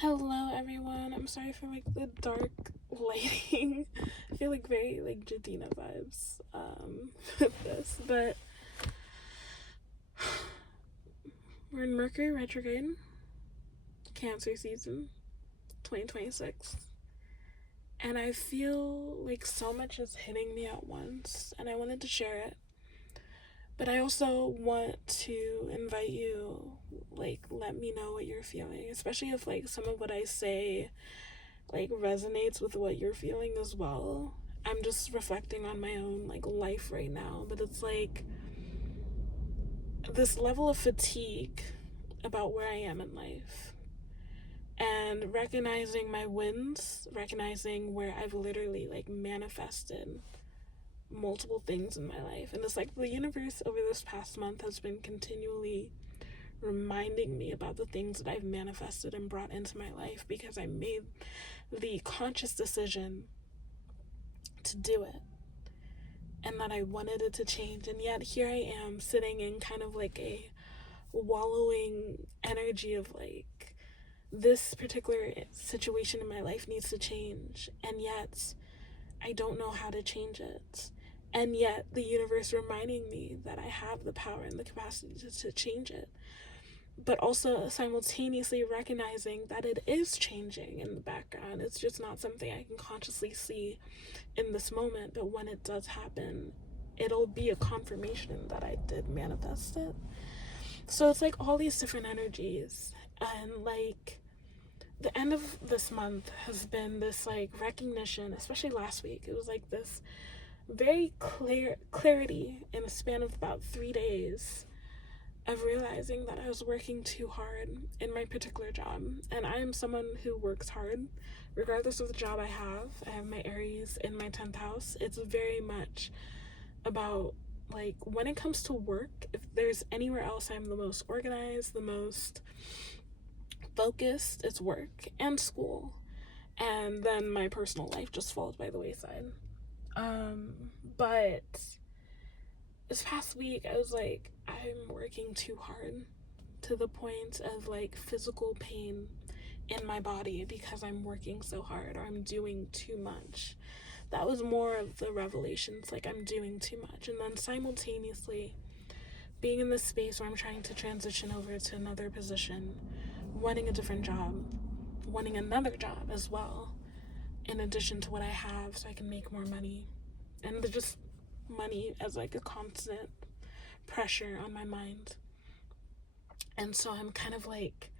Hello everyone. I'm sorry for like the dark lighting. I feel like very like Jadina vibes with this, but we're in Mercury retrograde, Cancer season, 2026. And I feel like so much is hitting me at once and I wanted to share it. But I also want to invite you, like, let me know what you're feeling, especially if like some of what I say like resonates with what you're feeling as well. I'm just reflecting on my own like life right now, but it's like this level of fatigue about where I am in life and recognizing my wins, recognizing where I've literally like manifested multiple things in my life. And it's like the universe over this past month has been continually reminding me about the things that I've manifested and brought into my life because I made the conscious decision to do it and that I wanted it to change. And yet here I am sitting in kind of like a wallowing energy of like, this particular situation in my life needs to change, and yet I don't know how to change it. And yet the universe reminding me that I have the power and the capacity to change it, but also simultaneously recognizing that it is changing in the background. It's just not something I can consciously see in this moment, but when it does happen, it'll be a confirmation that I did manifest it. So it's like all these different energies, and like the end of this month has been this like recognition, especially last week. It was like this very clarity in a span of about 3 days of realizing that I was working too hard in my particular job. And I am someone who works hard regardless of the job I have. I have my Aries in my 10th house. It's very much about like when it comes to work, if there's anywhere else I'm the most organized, the most focused, it's work and school. And then my personal life just falls by the wayside. But this past week I was like, I'm working too hard to the point of like physical pain in my body because I'm working so hard or I'm doing too much. That was more of the revelations, like I'm doing too much. And then simultaneously being in this space where I'm trying to transition over to another position, wanting a different job, wanting another job as well, in addition to what I have so I can make more money. And just money as like a constant pressure on my mind. And so I'm kind of like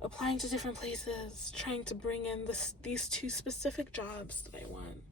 applying to different places, trying to bring in these two specific jobs that I want.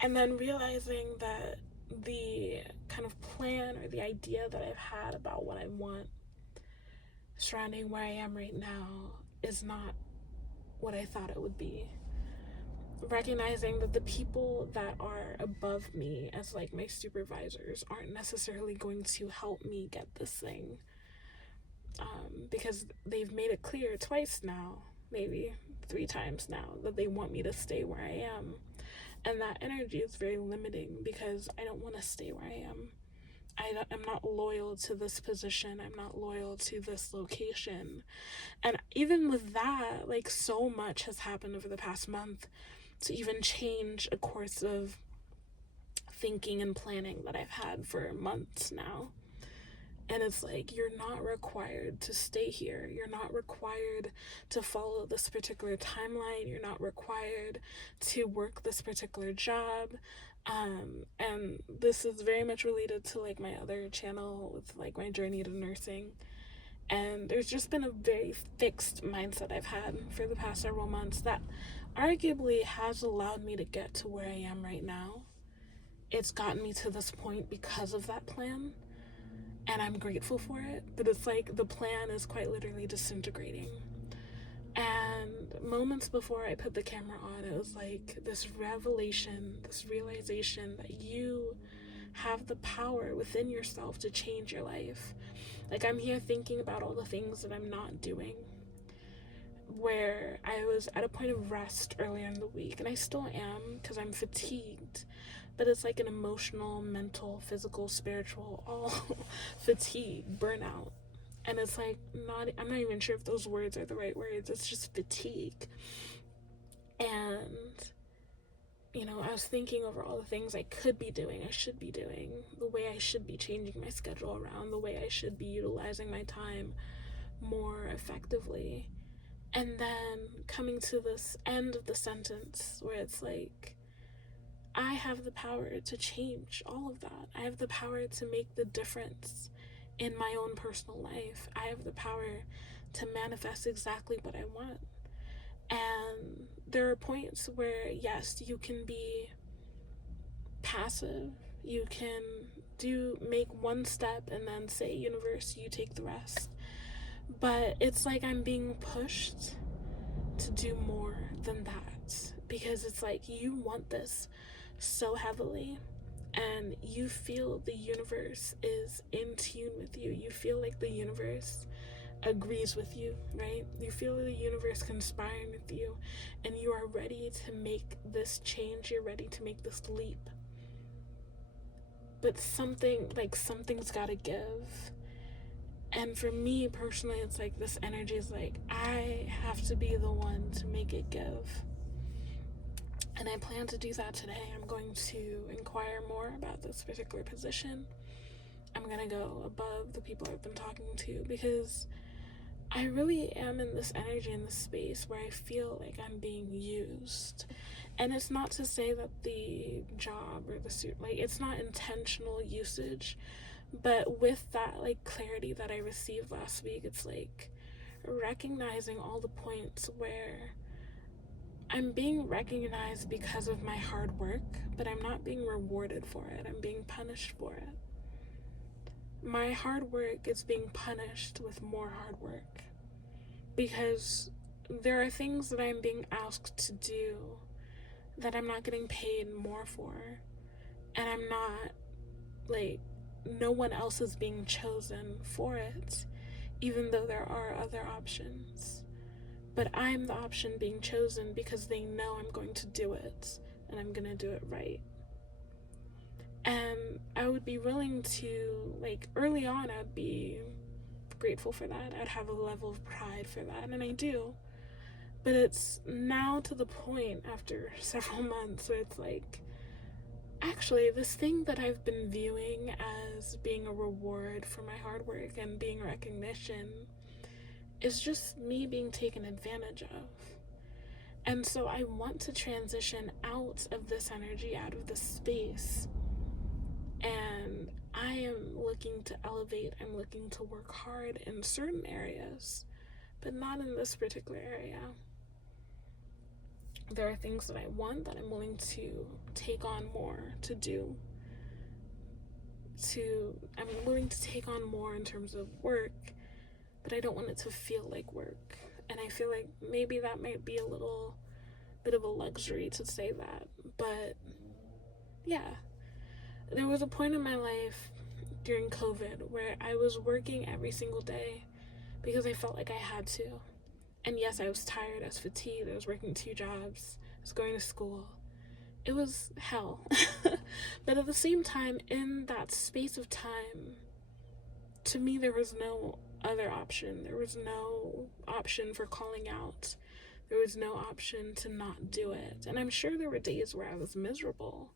And then realizing that the kind of plan or the idea that I've had about what I want surrounding where I am right now is not what I thought it would be. Recognizing that the people that are above me as like my supervisors aren't necessarily going to help me get this thing, because they've made it clear twice now, maybe 3 times now, that they want me to stay where I am. And that energy is very limiting because I don't want to stay where I am. I'm not loyal to this position. I'm not loyal to this location. And even with that, like so much has happened over the past month to even change a course of thinking and planning that I've had for months now. And it's like, you're not required to stay here. You're not required to follow this particular timeline. You're not required to work this particular job. And this is very much related to like my other channel with like my journey to nursing. And there's just been a very fixed mindset I've had for the past several months that arguably has allowed me to get to where I am right now. It's gotten me to this point because of that plan, and I'm grateful for it, but it's like the plan is quite literally disintegrating. And moments before I put the camera on, it was like this revelation, this realization that you have the power within yourself to change your life. Like, I'm here thinking about all the things that I'm not doing, where I was at a point of rest earlier in the week, and I still am because I'm fatigued, but it's like an emotional, mental, physical, spiritual, all fatigue, burnout. And it's like, I'm not even sure if those words are the right words. It's just fatigue. And, I was thinking over all the things I could be doing, I should be doing, the way I should be changing my schedule around, the way I should be utilizing my time more effectively. And then coming to this end of the sentence where it's like, I have the power to change all of that. I have the power to make the difference in my own personal life. I have the power to manifest exactly what I want. And there are points where, yes, you can be passive. You can make one step and then say, universe, you take the rest. But it's like I'm being pushed to do more than that, because it's like you want this so heavily, and you feel the universe is in tune with you. You feel like the universe agrees with you, right? You feel the universe conspiring with you, and you are ready to make this change. You're ready to make this leap. But something's gotta give. And for me personally, it's like this energy is like, I have to be the one to make it give. And I plan to do that today. I'm going to inquire more about this particular position. I'm going to go above the people I've been talking to, because I really am in this energy, in this space where I feel like I'm being used. And it's not to say that the job or the suit, it's not intentional usage, but with that, clarity that I received last week, it's recognizing all the points where I'm being recognized because of my hard work, but I'm not being rewarded for it. I'm being punished for it. My hard work is being punished with more hard work, because there are things that I'm being asked to do that I'm not getting paid more for, and I'm not, no one else is being chosen for it, even though there are other options. But I'm the option being chosen because they know I'm going to do it, and I'm going to do it right. And I would be willing to, early on, I'd be grateful for that. I'd have a level of pride for that, and I do. But it's now to the point, after several months, where it's actually, this thing that I've been viewing as being a reward for my hard work and being recognition is just me being taken advantage of. And so I want to transition out of this energy, out of this space. And I am looking to elevate. I'm looking to work hard in certain areas, but not in this particular area. There are things that I want that I'm willing to take on more to do. I'm willing to take on more in terms of work, but I don't want it to feel like work. And I feel like maybe that might be a little bit of a luxury to say that. But yeah, there was a point in my life during COVID where I was working every single day because I felt like I had to. And yes, I was tired, I was fatigued, I was working 2 jobs, I was going to school. It was hell. But at the same time, in that space of time, to me, there was no other option. There was no option for calling out. There was no option to not do it. And I'm sure there were days where I was miserable.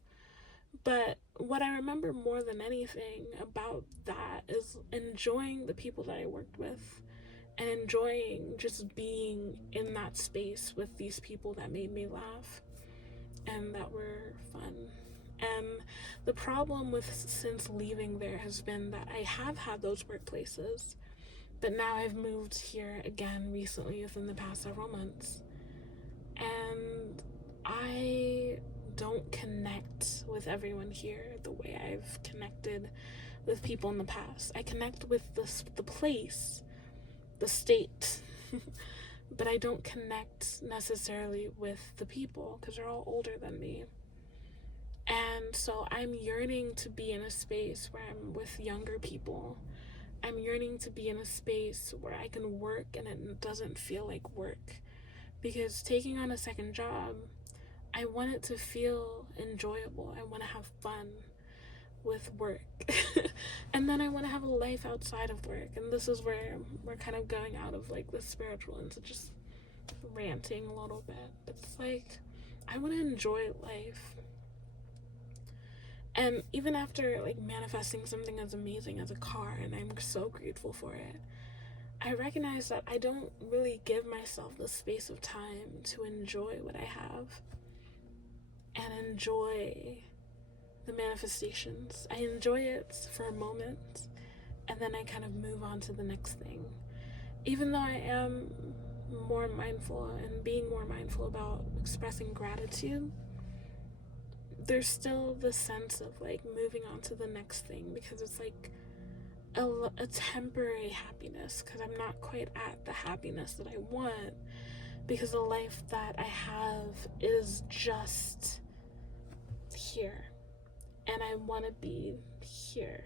But what I remember more than anything about that is enjoying the people that I worked with, and enjoying just being in that space with these people that made me laugh and that were fun. And the problem since leaving there has been that I have had those workplaces, but now I've moved here again recently within the past several months, and I don't connect with everyone here the way I've connected with people in the past. I connect with the place, the state, but I don't connect necessarily with the people because they're all older than me. And so I'm yearning to be in a space where I'm with younger people. I'm yearning to be in a space where I can work and it doesn't feel like work. Because taking on a second job, I want it to feel enjoyable. I want to have fun. with work. And then I want to have a life outside of work. And this is where we're kind of going out of like the spiritual into just ranting a little bit. It's like, I want to enjoy life. And even after like manifesting something as amazing as a car, and I'm so grateful for it, I recognize that I don't really give myself the space of time to enjoy what I have and enjoy the manifestations. I enjoy it for a moment, and then I kind of move on to the next thing. Even though I am more mindful and being more mindful about expressing gratitude, there's still the sense of like moving on to the next thing, because it's like a temporary happiness, because I'm not quite at the happiness that I want, because the life that I have is just here, and I want to be here.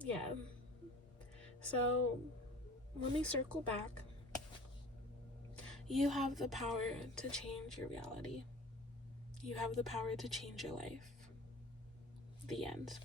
Yeah. So let me circle back. You have the power to change your reality. You have the power to change your life. The end.